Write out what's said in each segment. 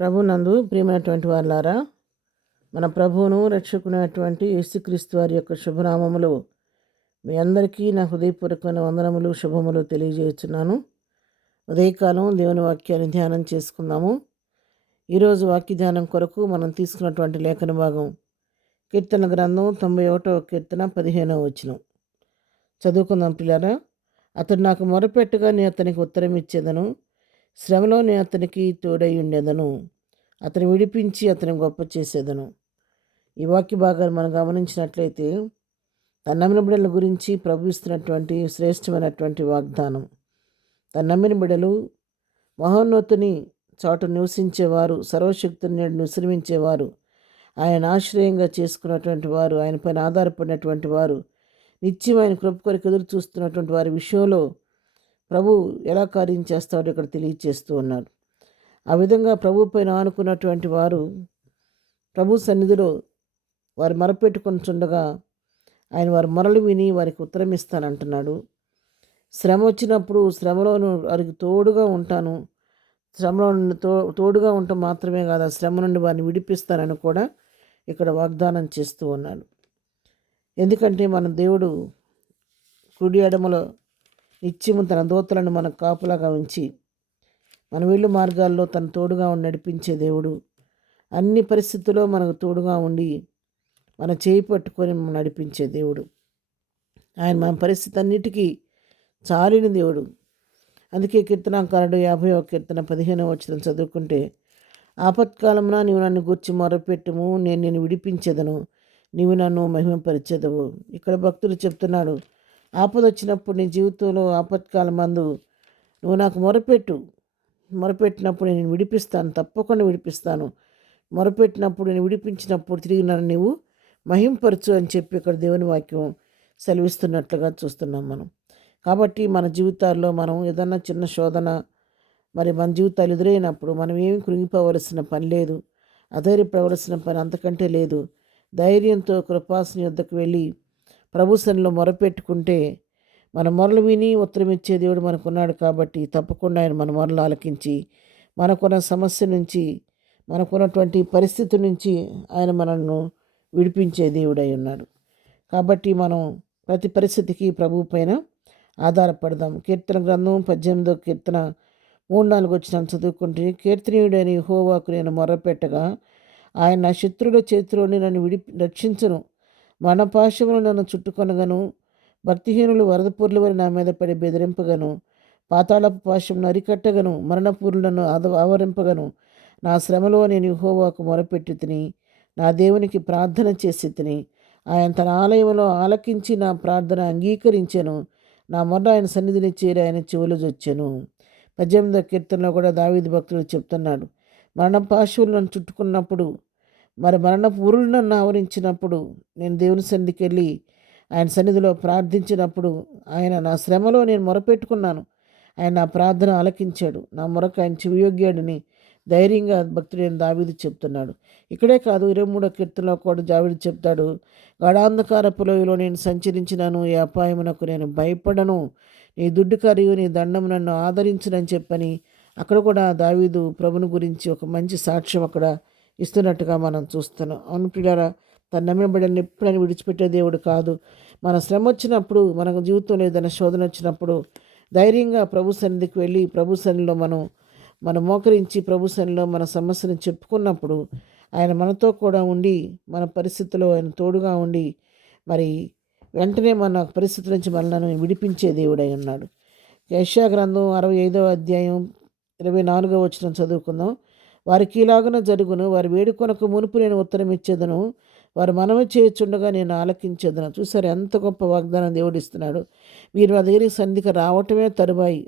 ప్రభునందు ప్రియమైనటువంటి వారులారా, మన ప్రభువును రక్షకునైనటువంటి యేసుక్రీస్తు వారి యొక్క శుభనామములు మీ అందరికీ నా హృదయపూర్వకమైన వందనములు శుభములు తెలియజేస్తున్నాను. ఉదయకాలం దేవుని వాక్యాన్ని ధ్యానం చేసుకుందాము. ఈరోజు వాక్య ధ్యానం కొరకు మనం తీసుకున్నటువంటి లేఖన భాగం కీర్తన గ్రంథం 91వ కీర్తన 15వ వచనం చదువుకుందాం. పిల్లారా, అతడు నాకు మొరపెట్టగా నేను అతనికి ఉత్తరం ఇచ్చేదను, శ్రమలో నేను అతనికి తోడై ఉండేదను, అతను విడిపించి అతని గొప్ప చేసేదను. ఈ వాక్య భాగాన్ని మనం గమనించినట్లయితే తన నమ్మిన బిడ్డల గురించి ప్రభు ఇస్తున్నటువంటి శ్రేష్టమైనటువంటి వాగ్దానం. తన నమ్మిన బిడ్డలు మహోన్నతుని చాటు నివసించేవారు, సర్వశక్తిని నేడు విశ్రమించేవారు, ఆయన ఆశ్రయంగా చేసుకున్నటువంటి వారు, ఆయన పైన ఆధారపడినటువంటి వారు, నిత్యమైన కృప కొరకు ఎదురు చూస్తున్నటువంటి వారి విషయంలో ప్రభు ఎలా కార్యం చేస్తాడో ఇక్కడ తెలియచేస్తూ ఉన్నాడు. ఆ విధంగా ప్రభు పైన ఆనుకున్నటువంటి వారు ప్రభు సన్నిధిలో వారు మొరపెట్టుకొనిచుండగా ఆయన వారి మొరలు విని వారికి ఉత్తరం ఇస్తానంటున్నాడు. శ్రమ వచ్చినప్పుడు శ్రమలోను వారికి తోడుగా ఉంటాను, శ్రమలో తోడుగా ఉండటం మాత్రమే కాదు, ఆ శ్రమ నుండి వారిని విడిపిస్తానని కూడా ఇక్కడ వాగ్దానం చేస్తూ ఉన్నాడు. ఎందుకంటే మన దేవుడు కుడి ఎడమలో నిత్యము తన దూతలను మనకు కాపులాగా ఉంచి మన వీళ్ళు మార్గాల్లో తన తోడుగా ఉండి నడిపించే దేవుడు. అన్ని పరిస్థితుల్లో మనకు తోడుగా ఉండి మన చేయి పట్టుకొని నడిపించే దేవుడు. ఆయన మన పరిస్థితి అన్నిటికీ చాలిన దేవుడు. అందుకే కీర్తనాకారుడు 50వ కీర్తన 15వ వచనం చదువుకుంటే, ఆపత్కాలమున నీవు నన్ను గూర్చి మొరపెట్టుము, నేను నిన్ను విడిపించేదను, నీవు నన్ను మహిమపరిచెదవు. ఇక్కడ భక్తుడు చెప్తున్నాడు, ఆపద వచ్చినప్పుడు నీ జీవితంలో ఆపత్కాలం మందు నువ్వు నాకు మొరపెట్టినప్పుడు నేను విడిపిస్తాను, తప్పకుండా విడిపిస్తాను. మొరపెట్టినప్పుడు నేను విడిపించినప్పుడు తిరిగి నన్ను నీవు మహింపరచు అని చెప్పి ఇక్కడ దేవుని వాక్యం సెలవిస్తున్నట్లుగా చూస్తున్నాం మనం. కాబట్టి మన జీవితాల్లో మనం ఏదన్నా చిన్న శోధన మన జీవితాలు ఎదురైనప్పుడు మనం ఏమి కృంగిపోవలసిన పని లేదు, అధైర్యపడవలసిన పని అంతకంటే లేదు. ధైర్యంతో కృపాసన యొద్దకు వెళ్ళి ప్రభు సన్నిధిలో మొరపెట్టుకుంటే మన మొరలు విని ఉత్తరం ఇచ్చే దేవుడు మనకున్నాడు. కాబట్టి తప్పకుండా ఆయన మన మొరలు ఆలకించి మనకున్న సమస్య నుంచి, మనకున్నటువంటి పరిస్థితి నుంచి ఆయన మనల్ని విడిపించే దేవుడై ఉన్నాడు. కాబట్టి మనం ప్రతి పరిస్థితికి ప్రభు పైన ఆధారపడదాం. కీర్తన గ్రంథం 18వ కీర్తన 3-4 వచనం చదువుకుంటే, కీర్తనీయుడైన యెహోవాకు నేను మొర్రపెట్టగా ఆయన నా శత్రువుల చేతిలోని నన్ను రక్షించును. మరణపాశములు నన్ను చుట్టుకొనగను, భక్తిహీనులు వరదపూర్ల వరి నా మీద పడి బెదిరింపగను, పాతాళపు పాశమును అరికట్టగను, మరణపూర్లను ఆవరింపగను. నా శ్రమలో నేను యెహోవాకు మొరపెట్టి తిని, నా దేవునికి ప్రార్థన చేసి తిని, ఆయన తన ఆలయంలో ఆలకించి నా ప్రార్థన అంగీకరించెను. నా మొర్ర ఆయన సన్నిధిని చేరి ఆయన చెవులు జొచ్చెను. 18వ కీర్తనలో కూడా దావీదు భక్తుడు చెప్తున్నాడు, మరణపాశువులు నన్ను చుట్టుకున్నప్పుడు, మరణపు ఉరులు నన్ను ఆవరించినప్పుడు, నేను దేవుని సన్నిధికి వెళ్ళి ఆయన సన్నిధిలో ప్రార్థించినప్పుడు, ఆయన నా శ్రమలో నేను మొరపెట్టుకున్నాను, ఆయన నా ప్రార్థన ఆలకించాడు, నా మొరకు ఆయన చెవియొగ్గాడని ధైర్యంగా భక్తుడైన దావీదు చెప్తున్నాడు. ఇక్కడే కాదు, 23వ కీర్తనలో కూడా దావీదు చెప్తాడు, గాఢాంధకారపు లోయలో నేను సంచరించినాను, ఈ అపాయమునకు నేను భయపడను, నీ దుడ్డుకరియు నీ దండం నన్ను ఆదరించునని చెప్పని అక్కడ కూడా దావీదు ప్రభుని గురించి ఒక మంచి సాక్ష్యం అక్కడ ఇస్తున్నట్టుగా మనం చూస్తున్నాం. అవును పిల్లారా, తన నమ్మిన బిడ్డల్ని ఎప్పుడైనా విడిచిపెట్టే దేవుడు కాదు. మన శ్రమ వచ్చినప్పుడు, మన జీవితంలో ఏదైనా శోధన వచ్చినప్పుడు ధైర్యంగా ప్రభు సన్నిధికి వెళ్ళి ప్రభు సన్నిధిలో మనం మోకరించి ప్రభు సన్నిధిలో మన సమస్యను చెప్పుకున్నప్పుడు ఆయన మనతో కూడా ఉండి మన పరిస్థితిలో ఆయన తోడుగా ఉండి వెంటనే మన పరిస్థితుల నుంచి మనల్ని విడిపించే దేవుడై ఉన్నాడు. యెషయా గ్రంథం 65వ అధ్యాయం 24వ వచనం చదువుకుందాం. వారికి ఇలాగున జరుగును, వారి వేడుకొనకు మునుపు నేను ఉత్తరం ఇచ్చేదను, వారు మనవి చేయుచుండగా నేను ఆలకించేదను. చూసారు ఎంత గొప్ప వాగ్దానం దేవుడు ఇస్తున్నాడు. మీరు నా దగ్గరికి సన్నిధికి రావటమే తరువాయి,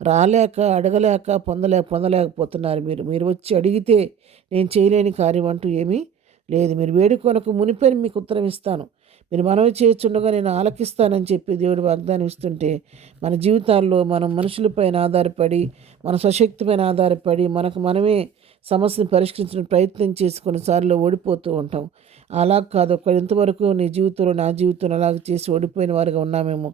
రాలేక అడగలేక పొందలేకపోతున్నారు. మీరు వచ్చి అడిగితే నేను చేయలేని కార్యం అంటూ ఏమీ లేదు. మీరు వేడుకొనకు మునిపే మీకు ఉత్తరం ఇస్తాను, మీరు మనవి చేయుచుండగా నేను ఆలకిస్తానని చెప్పి దేవుడు వాగ్దానం ఇస్తుంటే, మన జీవితాల్లో మనం మనుషులపైన ఆధారపడి, మన స్వశక్తిపైన ఆధారపడి మనకు మనమే సమస్యను పరిష్కరించిన ప్రయత్నం చేసి కొన్నిసార్లు ఓడిపోతూ ఉంటాం. అలా కాదు, ఇంతవరకు నీ జీవితంలో నా జీవితంలో అలాగ చేసి ఓడిపోయిన వారుగా ఉన్నామేమో.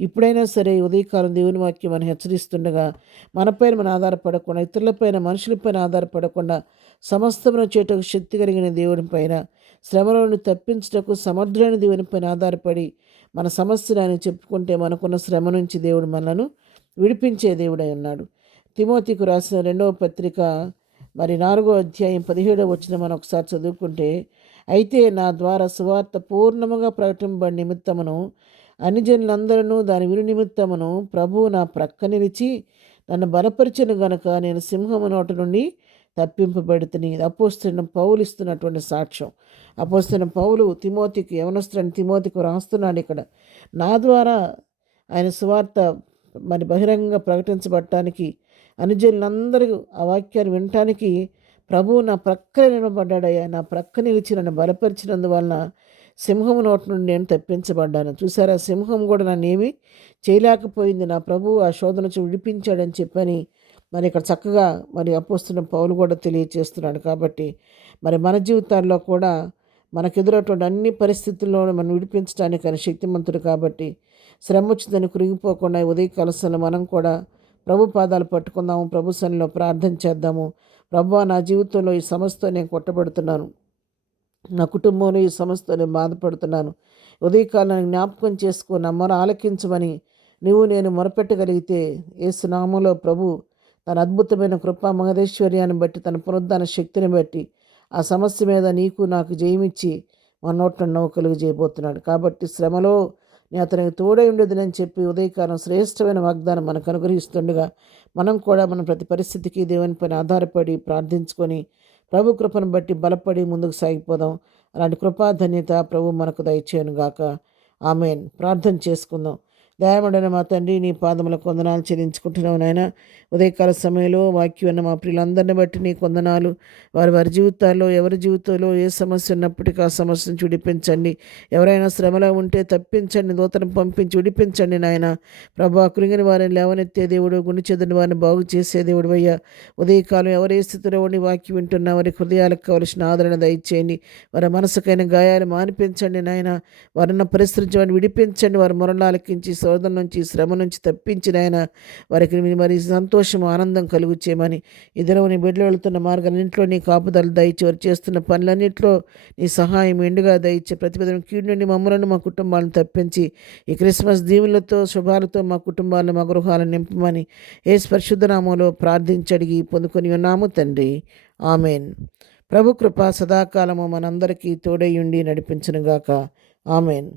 ఇప్పుడైనా సరే ఉదయకాలం దేవుని వాక్యం మనం హెచ్చరిస్తుండగా మనపైన మనం ఆధారపడకుండా, ఇతరులపైన మనుషులపైన ఆధారపడకుండా సమస్తమును చేటకు శక్తి కలిగిన దేవుని పైన, శ్రమల నుండి తప్పించుటకు సమర్థుడైన దేవుని పైన ఆధారపడి మన సమస్యను ఆయన చెప్పుకుంటే మనకున్న శ్రమ నుంచి దేవుడు మనలను విడిపించే దేవుడై ఉన్నాడు. తిమోతికు రాసిన 2వ పత్రిక 4వ అధ్యాయం 17వ వచనం మనం ఒకసారి చదువుకుంటే, అయితే నా ద్వారా సువార్త పూర్ణముగా ప్రకటింపబడి నిమిత్తమును అన్యజనులందరూ దాని విను నిమిత్తమును ప్రభువు నా ప్రక్క నిలిచి నన్ను బలపరిచిన గనుక నేను సింహము నోట నుండి తప్పింపబడితిని. అపోస్తలుడైన పౌలు ఇస్తున్నటువంటి సాక్ష్యం. అపోస్తలుడైన పౌలు తిమోతికి, యవనస్తుడైన తిమోతికి రాస్తున్నాడు ఇక్కడ. నా ద్వారా ఆయన సువార్త బహిరంగంగా ప్రకటించబడటానికి, అనుజనులందరూ ఆ వాక్యాన్ని వినటానికి ప్రభువు నా ప్రక్కన నిలబడ్డాడయ్యా. నా ప్రక్క నిలిచి నన్ను బలపరిచినందువలన సింహము నోటి నుండి నేను తప్పించబడ్డాను. చూసారా, సింహం కూడా నన్ను ఏమీ చేయలేకపోయింది. నా ప్రభువు ఆ శోధన నుంచి విడిపించాడని చెప్పని ఇక్కడ చక్కగా అపోస్తలుడైన పౌలు కూడా తెలియచేస్తున్నాడు. కాబట్టి మన జీవితాల్లో కూడా మనకెదురటువంటి అన్ని పరిస్థితుల్లో మనం విడిపించడానికి ఆయన శక్తిమంతుడు. కాబట్టి శ్రమ వచ్చిందని కృంగిపోకుండా ఉదయకాల సమయంలో మనం కూడా ప్రభు పాదాలు పట్టుకుందాము, ప్రభు సన్నిధిలో ప్రార్థన చేద్దాము. ప్రభువా, నా జీవితంలో ఈ సమస్యతో నేను కొట్టబడుతున్నాను, నా కుటుంబంలో ఈ సమస్యతో నేను బాధపడుతున్నాను. ఉదయకాలాన్ని జ్ఞాపకం చేసుకో, నా మొర ఆలకించమని నేను మొరపెట్టగలిగితే యేసు నామములో ప్రభు తన అద్భుతమైన కృపా మహదేశ్వర్యాన్ని బట్టి, తన పునరుద్ధాన శక్తిని బట్టి ఆ సమస్య మీద నీకు నాకు జయమిచ్చి మన నోట్ల నవ్వు కలుగు చేయబోతున్నాడు. కాబట్టి శ్రమలో నేను అతనికి తోడై ఉండేదని చెప్పి ఉదయకాలం శ్రేష్టమైన వాగ్దానం మనకు అనుగ్రహిస్తుండగా మనం కూడా మన ప్రతి పరిస్థితికి దేవుని పైన ఆధారపడి ప్రార్థించుకొని ప్రభు కృపను బట్టి బలపడి ముందుకు సాగిపోదాం. అలాంటి కృపాధన్యత ప్రభు మనకు దయచేయను గాక. ఆమెన్. ప్రార్థన చేసుకుందాం. దయామడైన మా తండ్రి, నీ పాదములకు వందనాలు చెల్లించుకుంటున్నావు నాయన. ఉదయకాల సమయంలో వాక్యం అన్న మా ప్రియులందరిని బట్టి నీ వందనాలు. వారి జీవితాల్లో, ఎవరి జీవితంలో ఏ సమస్య ఉన్నప్పటికీ ఆ సమస్యను విడిపించండి. ఎవరైనా శ్రమలో ఉంటే తప్పించండి, దూతను పంపించి విడిపించండి నాయన. ప్రభా, కృంగిన వారిని లేవనెత్తే దేవుడు, గుండె చెదిరిన వారిని బాగు చేసే దేవుడు అయ్యా. ఉదయకాలం ఎవరే స్థితిలో ఉండి వాక్యం వింటున్నా వారి హృదయాలకు కావలసిన ఆదరణ దయచేయండి. వారి మనసుకైన గాయాలు మానిపించండి నాయన. వారిన్న పరిస్థితి వారిని విడిపించండి. వారి మొరలాలకించి శోధన నుంచి, శ్రమ నుంచి తప్పించిన ఆయన వారికి సంతోషం, ఆనందం కలుగు చేయమని, ఇద్దరు నీ బిడ్డలు వెళుతున్న మార్గాలన్నింటిలో నీ కాపుదలు దయచి, వారు చేస్తున్న పనులన్నింటిలో నీ సహాయం ఎండుగా దయచి, ప్రతిపదం కీడు నుండి మమ్మలను మా కుటుంబాలను తప్పించి ఈ క్రిస్మస్ దీవులతో శుభాలతో మా కుటుంబాలను, మా గృహాలను నింపమని యేసు పరిశుద్ధ నామములో ప్రార్థించి అడిగి పొందుకొని ఉన్నాము తండ్రి. ఆమెన్. ప్రభు కృప సదాకాలము మనందరికీ తోడై ఉండి నడిపించునుగాక. ఆమెన్.